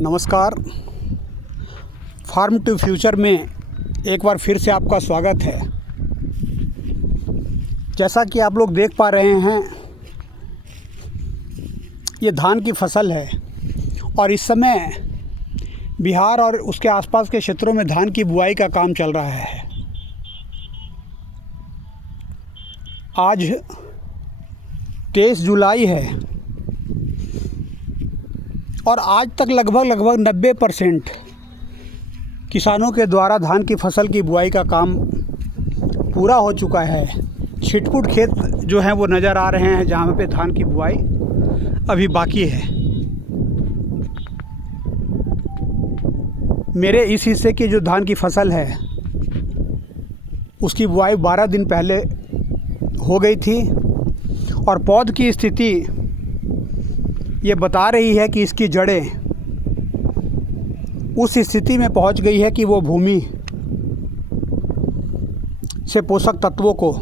नमस्कार। Farm to future में एक बार फिर से आपका स्वागत है। जैसा कि आप लोग देख पा रहे हैं, ये धान की फसल है और इस समय बिहार और उसके आसपास के क्षेत्रों में धान की बुआई का काम चल रहा है। आज 23 जुलाई है और आज तक लगभग 90% किसानों के द्वारा धान की फसल की बुआई का काम पूरा हो चुका है। छिटपुट खेत जो हैं वो नज़र आ रहे हैं जहाँ पे धान की बुआई अभी बाकी है। मेरे इस हिस्से की जो धान की फसल है उसकी बुआई 12 दिन पहले हो गई थी और पौध की स्थिति ये बता रही है कि इसकी जड़ें उस स्थिति में पहुंच गई है कि वो भूमि से पोषक तत्वों को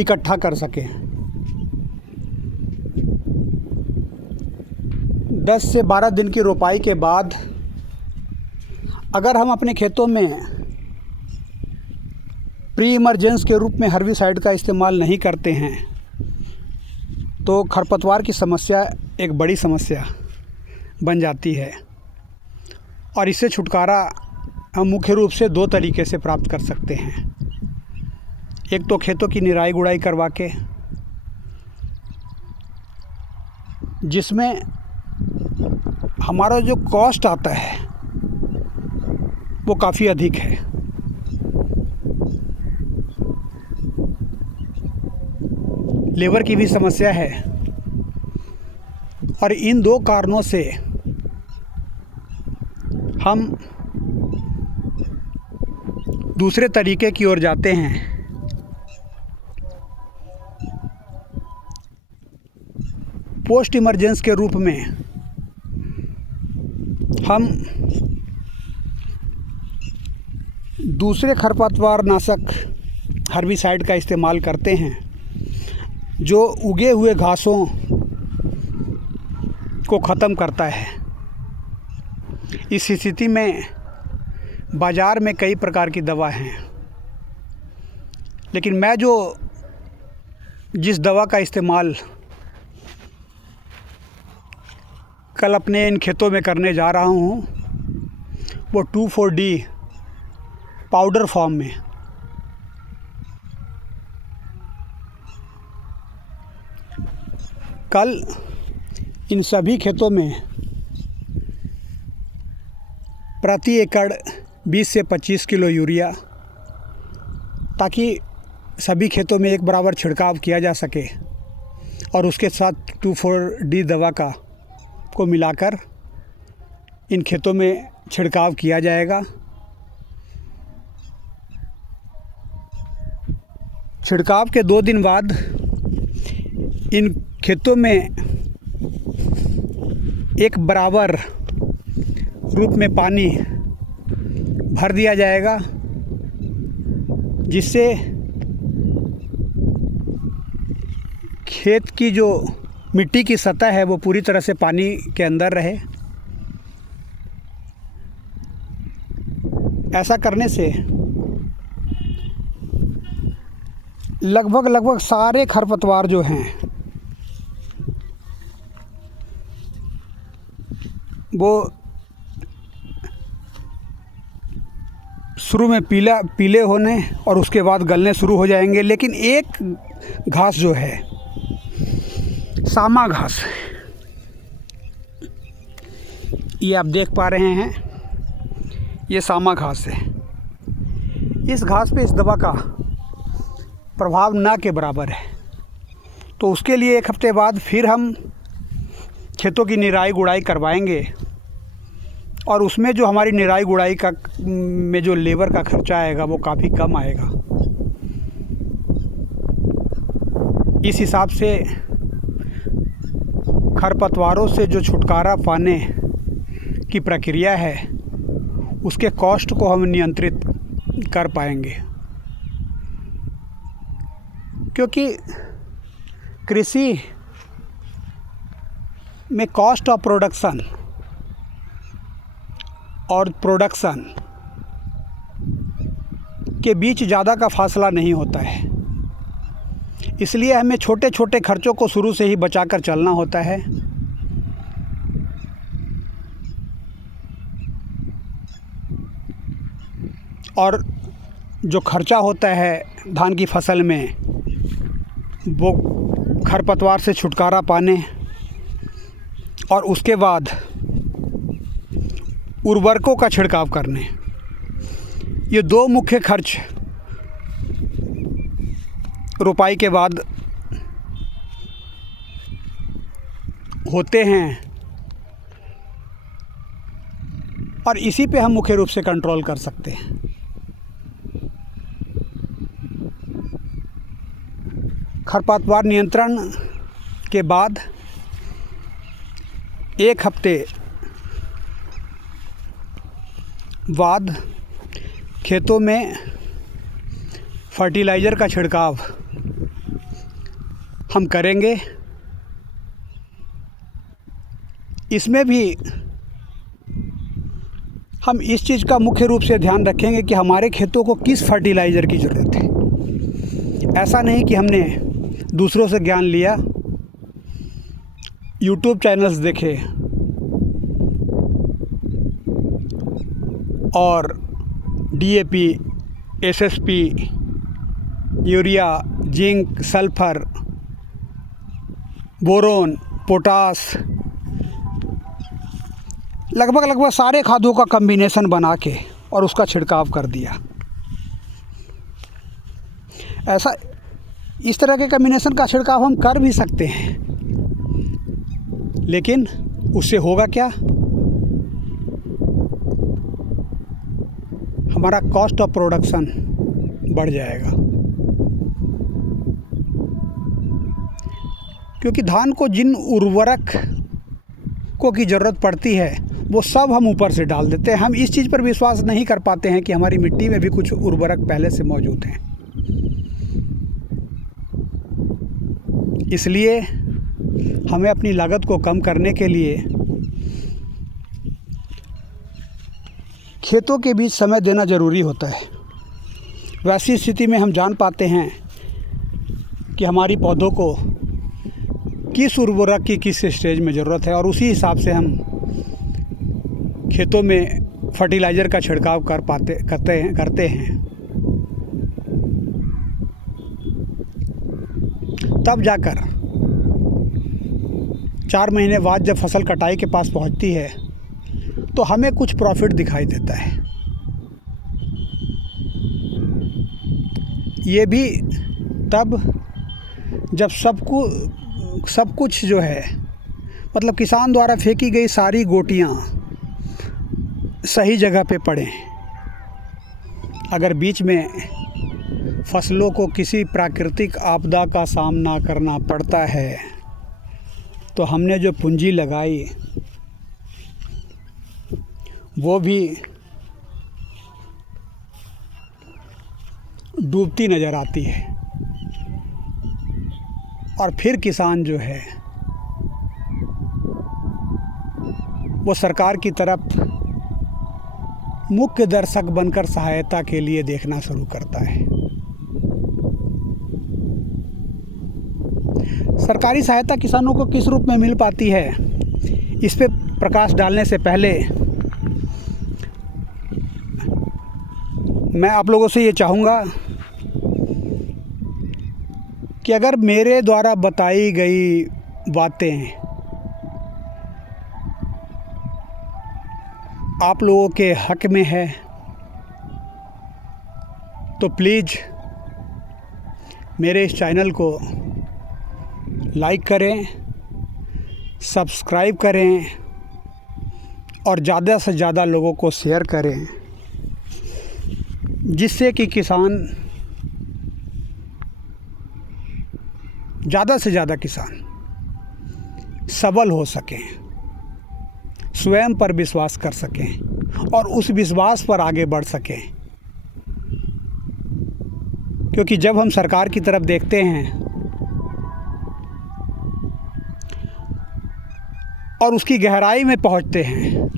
इकट्ठा कर सके। 10 से 12 दिन की रोपाई के बाद अगर हम अपने खेतों में प्री इमर्जेंस के रूप में हर्बिसाइड का इस्तेमाल नहीं करते हैं तो खरपतवार की समस्या एक बड़ी समस्या बन जाती है और इससे छुटकारा हम मुख्य रूप से 2 तरीके से प्राप्त कर सकते हैं। एक तो खेतों की निराई गुड़ाई करवा के, जिसमें हमारा जो कॉस्ट आता है वो काफ़ी अधिक है। लेबर की भी समस्या है और इन 2 कारणों से हम दूसरे तरीके की ओर जाते हैं। पोस्ट इमरजेंस के रूप में हम दूसरे खरपतवार नाशक हर्बिसाइड का इस्तेमाल करते हैं जो उगे हुए घासों को ख़त्म करता है। इस स्थिति में बाज़ार में कई प्रकार की दवा हैं, लेकिन मैं जिस दवा का इस्तेमाल कल अपने इन खेतों में करने जा रहा हूँ वो 2,4-D पाउडर फॉर्म में। कल इन सभी खेतों में प्रति एकड़ 20 से 25 किलो यूरिया, ताकि सभी खेतों में एक बराबर छिड़काव किया जा सके और उसके साथ 2,4-D दवा को मिलाकर इन खेतों में छिड़काव किया जाएगा। छिड़काव के 2 दिन बाद इन खेतों में एक बराबर रूप में पानी भर दिया जाएगा, जिससे खेत की जो मिट्टी की सतह है वो पूरी तरह से पानी के अंदर रहे। ऐसा करने से लगभग सारे खरपतवार जो हैं वो शुरू में पीले होने और उसके बाद गलने शुरू हो जाएंगे। लेकिन एक घास जो है, सामा घास, ये आप देख पा रहे हैं, ये सामा घास है। इस घास पे इस दवा का प्रभाव ना के बराबर है। तो उसके लिए 1 हफ्ते बाद फिर हम खेतों की निराई गुड़ाई करवाएंगे और उसमें जो हमारी निराई गुड़ाई का में जो लेबर का खर्चा आएगा वो काफ़ी कम आएगा। इस हिसाब से खरपतवारों से जो छुटकारा पाने की प्रक्रिया है उसके कॉस्ट को हम नियंत्रित कर पाएंगे, क्योंकि कृषि में कॉस्ट ऑफ प्रोडक्शन और प्रोडक्शन के बीच ज़्यादा का फासला नहीं होता है। इसलिए हमें छोटे छोटे खर्चों को शुरू से ही बचाकर चलना होता है। और जो खर्चा होता है धान की फसल में, वो खरपतवार से छुटकारा पाने और उसके बाद उर्वरकों का छिड़काव करने, ये दो मुख्य खर्च रोपाई के बाद होते हैं और इसी पे हम मुख्य रूप से कंट्रोल कर सकते हैं। खरपतवार नियंत्रण के बाद 1 हफ्ते बाद खेतों में फर्टिलाइज़र का छिड़काव हम करेंगे। इसमें भी हम इस चीज़ का मुख्य रूप से ध्यान रखेंगे कि हमारे खेतों को किस फर्टिलाइज़र की ज़रूरत है। ऐसा नहीं कि हमने दूसरों से ज्ञान लिया, यूट्यूब चैनल्स देखे और DAP, SSP, urea, zinc, sulphur, boron, potash, लगभग सारे खादों का कम्बिनेशन बना के और उसका छिड़काव कर दिया। ऐसा इस तरह के कम्बिनेशन का छिड़काव हम कर भी सकते हैं, लेकिन उससे होगा क्या? हमारा कॉस्ट ऑफ प्रोडक्शन बढ़ जाएगा, क्योंकि धान को जिन उर्वरकों की ज़रूरत पड़ती है वो सब हम ऊपर से डाल देते हैं। हम इस चीज़ पर विश्वास नहीं कर पाते हैं कि हमारी मिट्टी में भी कुछ उर्वरक पहले से मौजूद हैं। इसलिए हमें अपनी लागत को कम करने के लिए खेतों के बीच समय देना ज़रूरी होता है। वैसी स्थिति में हम जान पाते हैं कि हमारी पौधों को किस उर्वरक की किस स्टेज में ज़रूरत है और उसी हिसाब से हम खेतों में फर्टिलाइज़र का छिड़काव करते हैं। तब जाकर 4 महीने बाद जब फसल कटाई के पास पहुंचती है तो हमें कुछ प्रॉफिट दिखाई देता है। ये भी तब जब सब कुछ जो है, मतलब किसान द्वारा फेंकी गई सारी गोटियां सही जगह पे पड़ें। अगर बीच में फसलों को किसी प्राकृतिक आपदा का सामना करना पड़ता है तो हमने जो पूंजी लगाई वो भी डूबती नज़र आती है। और फिर किसान जो है वो सरकार की तरफ मुख्य दर्शक बनकर सहायता के लिए देखना शुरू करता है। सरकारी सहायता किसानों को किस रूप में मिल पाती है, इस पे प्रकाश डालने से पहले मैं आप लोगों से ये चाहूँगा कि अगर मेरे द्वारा बताई गई बातें आप लोगों के हक में है तो प्लीज़ मेरे इस चैनल को लाइक करें, सब्सक्राइब करें और ज़्यादा से ज़्यादा लोगों को शेयर करें, जिससे कि किसान ज़्यादा से ज़्यादा किसान सबल हो सकें, स्वयं पर विश्वास कर सकें और उस विश्वास पर आगे बढ़ सकें। क्योंकि जब हम सरकार की तरफ देखते हैं और उसकी गहराई में पहुंचते हैं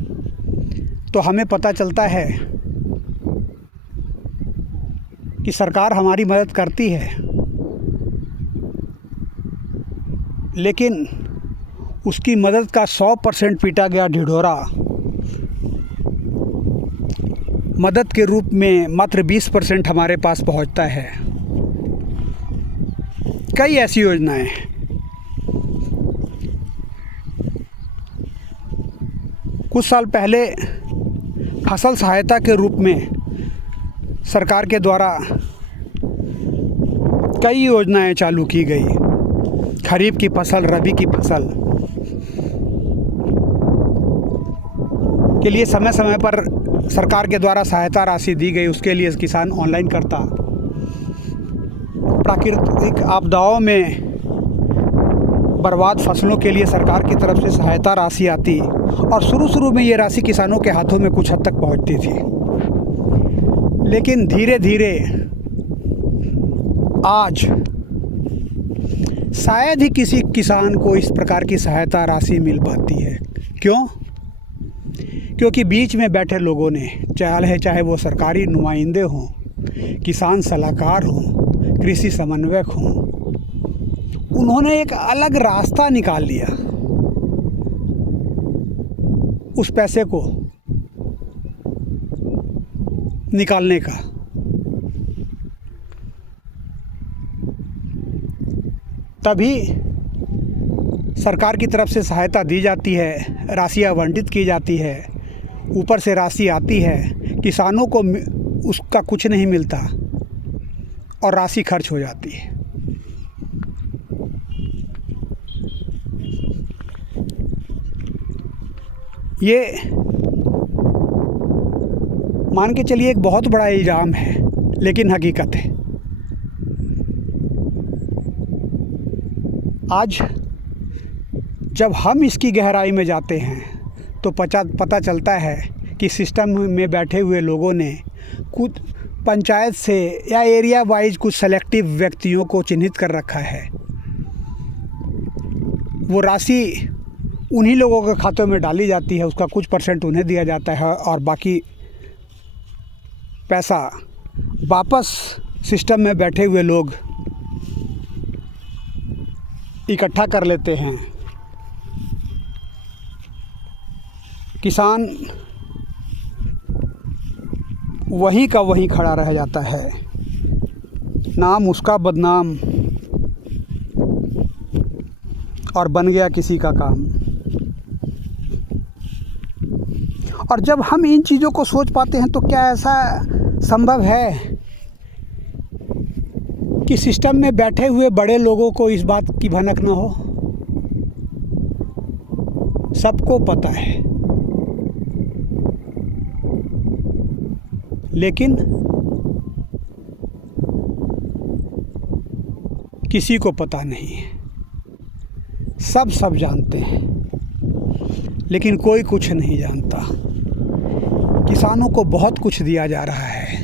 तो हमें पता चलता है कि सरकार हमारी मदद करती है, लेकिन उसकी मदद का 100% पीटा गया ढिढोरा मदद के रूप में मात्र 20% हमारे पास पहुंचता है। कई ऐसी योजनाएं कुछ साल पहले फसल सहायता के रूप में सरकार के द्वारा कई योजनाएं चालू की गई। खरीफ की फसल, रबी की फसल के लिए समय समय पर सरकार के द्वारा सहायता राशि दी गई। उसके लिए किसान ऑनलाइन करता। प्राकृतिक आपदाओं में बर्बाद फसलों के लिए सरकार की तरफ से सहायता राशि आती और शुरू में ये राशि किसानों के हाथों में कुछ हद तक पहुंचती थी, लेकिन धीरे धीरे आज शायद ही किसी किसान को इस प्रकार की सहायता राशि मिल पाती है। क्यों? क्योंकि बीच में बैठे लोगों ने, चाहे वो सरकारी नुमाइंदे हों, किसान सलाहकार हों, कृषि समन्वयक हों, उन्होंने एक अलग रास्ता निकाल लिया उस पैसे को निकालने का। तभी सरकार की तरफ से सहायता दी जाती है, राशि आवंटित की जाती है, ऊपर से राशि आती है, किसानों को उसका कुछ नहीं मिलता और राशि खर्च हो जाती है। ये मान के चलिए एक बहुत बड़ा इल्ज़ाम है, लेकिन हकीकत है। आज जब हम इसकी गहराई में जाते हैं तो पता चलता है कि सिस्टम में बैठे हुए लोगों ने कुछ पंचायत से या एरिया वाइज कुछ सेलेक्टिव व्यक्तियों को चिन्हित कर रखा है। वो राशि उन्हीं लोगों के खातों में डाली जाती है, उसका कुछ % उन्हें दिया जाता है और बाकी पैसा वापस सिस्टम में बैठे हुए लोग इकट्ठा कर लेते हैं। किसान वहीं का वहीं खड़ा रह जाता है, नाम उसका बदनाम और बन गया किसी का काम। और जब हम इन चीज़ों को सोच पाते हैं तो क्या ऐसा संभव है कि सिस्टम में बैठे हुए बड़े लोगों को इस बात की भनक न हो? सबको पता है, लेकिन किसी को पता नहीं है। सब जानते हैं, लेकिन कोई कुछ नहीं जानता। किसानों को बहुत कुछ दिया जा रहा है,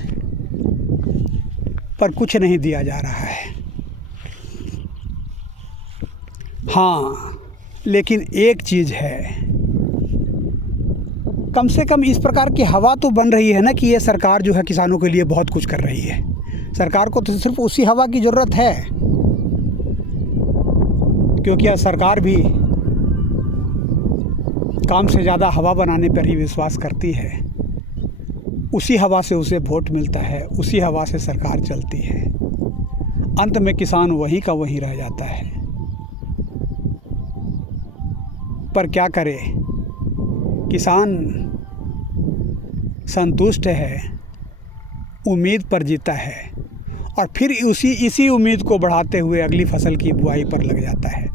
पर कुछ नहीं दिया जा रहा है। हाँ, लेकिन एक चीज़ है, कम से कम इस प्रकार की हवा तो बन रही है ना कि ये सरकार जो है किसानों के लिए बहुत कुछ कर रही है। सरकार को तो सिर्फ उसी हवा की ज़रूरत है, क्योंकि यह सरकार भी काम से ज़्यादा हवा बनाने पर ही विश्वास करती है। उसी हवा से उसे वोट मिलता है, उसी हवा से सरकार चलती है। अंत में किसान वहीं का वहीं रह जाता है। पर क्या करे, किसान संतुष्ट है, उम्मीद पर जीता है और फिर इसी उम्मीद को बढ़ाते हुए अगली फसल की बुआई पर लग जाता है।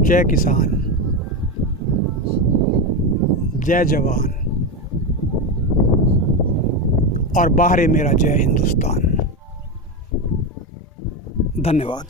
जय किसान, जय जवान और बाहर मेरा जय हिंदुस्तान। धन्यवाद।